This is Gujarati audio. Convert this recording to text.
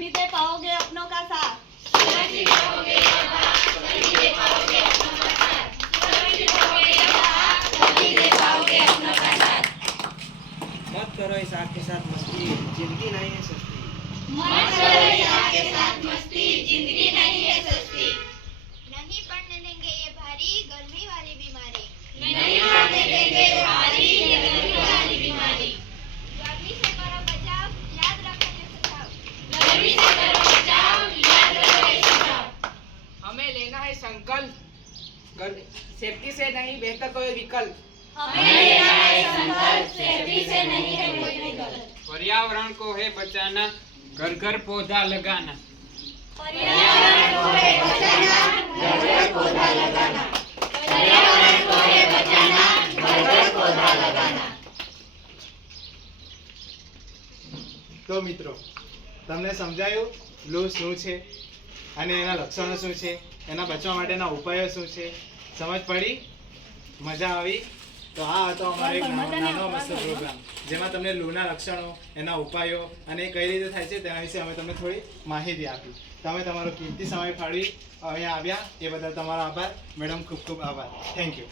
कभी दे पाओगे अपनों का साथ। मत करो इस आग के साथ मस्ती, जिंदगी नहीं है सस्ती। नहीं पड़ने देंगे ये भारी गर्मी वाली बीमारी। गर्मी से करो बचाव, याद रखो ये सुझाव। हमें लेना है संकल्प, सेफ्टी से नहीं बेहतर कोई विकल्प। पर्यावरण को है बचाना, घर घर पौधा लगाना। તો મિત્રો તમને સમજાયું લૂ શું છે અને એના લક્ષણો શું છે, એના બચવા માટેના ઉપાયો શું છે, સમજ પડી? મજા આવી? તો આ હતો અમારો એક નાનો મસ્ત પ્રોગ્રામ જેમાં તમને લૂના લક્ષણો, એના ઉપાયો અને એ કઈ રીતે થાય છે તેના વિશે અમે તમને થોડી માહિતી આપી. તમે તમારો કિંમતી સમય ફાળવી અહીંયા આવ્યા એ બદલ તમારો આભાર મેડમ. ખૂબ ખૂબ આભાર. Thank you.